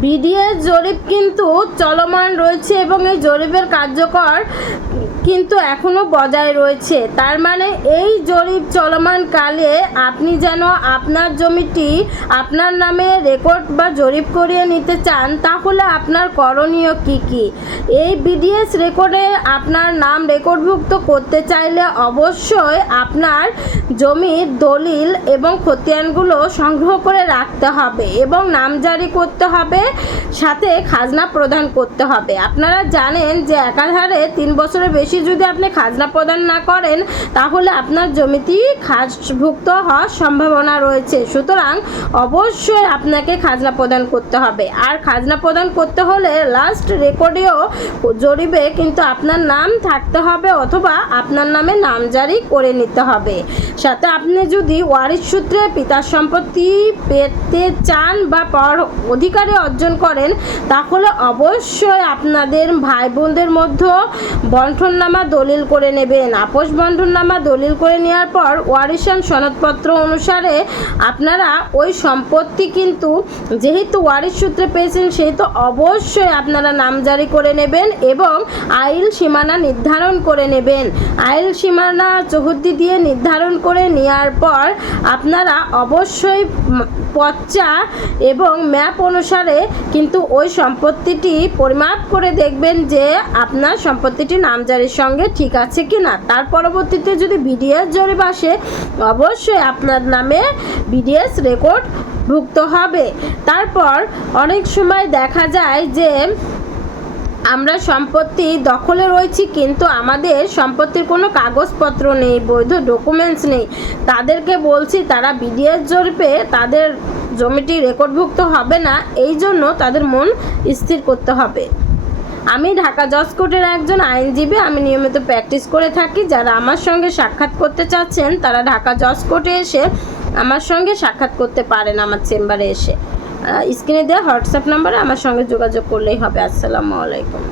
BDS জরিপ কিন্তু চলমান রয়েছে এবং এই জরিপের কার্যকর কিন্তু এখনও বজায় রয়েছে। তার মানে এই জরিপ চলমানকালে আপনি যেন আপনার জমিটি আপনার নামে রেকর্ড বা জরিপ করিয়ে নিতে চান, তাহলে আপনার করণীয় কি কি? এই বিডিএস রেকর্ডে আপনার নাম রেকর্ডভুক্ত করতে চাইলে অবশ্যই আপনার জমির দলিল এবং খতিয়ানগুলো সংগ্রহ করে রাখতে হবে এবং নাম জারি করতে হবে সাথে খাজনা প্রদান করতে হবে। আপনারা জানেন যে একাধারে তিন বছরের বেশি যদি আপনি খাজনা প্রদান না করেন, তাহলে আপনার জমিটি খাসভুক্ত হওয়ার সম্ভাবনা রয়েছে। সুতরাং অবশ্যই আপনাকে খাজনা প্রদান করতে হবে। আর খাজনা প্রদান করতে হলে লাস্ট রেকর্ডেও জরিপে কিন্তু আপনার নাম থাকতে হবে অথবা আপনার নামে নামজারি করে নিতে হবে। সাথে আপনি যদি ওয়ারিশ সূত্রে পিতার সম্পত্তি পেতে চান বা পর অধিকারে অর্জন করেন, তাহলে অবশ্যই আপনাদের ভাই বোনদের মধ্যে বন্ঠননামা দলিল করে নেবেন। আপোষ বন্ঠননামা দলিল করে নেওয়ার পর ওয়ারিশান সনদপত্র অনুসারে আপনারা ওই সম্পত্তি কিন্তু যেহেতু ওয়ারিশ সূত্রে পেয়েছেন, সেহেতু অবশ্যই আপনারা নামজারি করে নেবেন এবং আইল সীমানা নির্ধারণ করে নেবেন। আইল সীমানা চৌহদ্দি দিয়ে নির্ধারণ করে নেওয়ার পর আপনারা অবশ্যই পচ্চা এবং ম্যাপ অনুসারে কিন্তু ওই সম্পত্তিটি পরিমাপ করে দেখবেন যে আপনার সম্পত্তিটি নামজারির সঙ্গে ঠিক আছে কি না তার পরবর্তীতে যদি বিডিএস জরিপ আসে, অবশ্যই আপনার নামে বিডিএস রেকর্ড ভুক্ত হবে। তারপর অনেক সময় দেখা যায় যে আমরা সম্পত্তি দখলে রয়েছি, কিন্তু আমাদের সম্পত্তির কোনো কাগজপত্র নেই, বৈধ ডকুমেন্টস নেই। তাদেরকে বলছি, তারা বিডিএস জরিপে তাদের জমিটি রেকর্ডভুক্ত হবে না, এই জন্য তাদের মন স্থির করতে হবে। আমি ঢাকা জজ কোর্টের একজন আইনজীবী, আমি নিয়মিত প্র্যাকটিস করে থাকি। যারা আমার সঙ্গে সাক্ষাৎ করতে চাচ্ছেন, তারা ঢাকা জজ কোর্টে এসে আমার সঙ্গে সাক্ষাৎ করতে পারেন আমার চেম্বারে এসে। স্ক্রিনে দেওয়া হোয়াটসঅ্যাপ নাম্বারে আমার সঙ্গে যোগাযোগ করলেই হবে। আসসালামু আলাইকুম।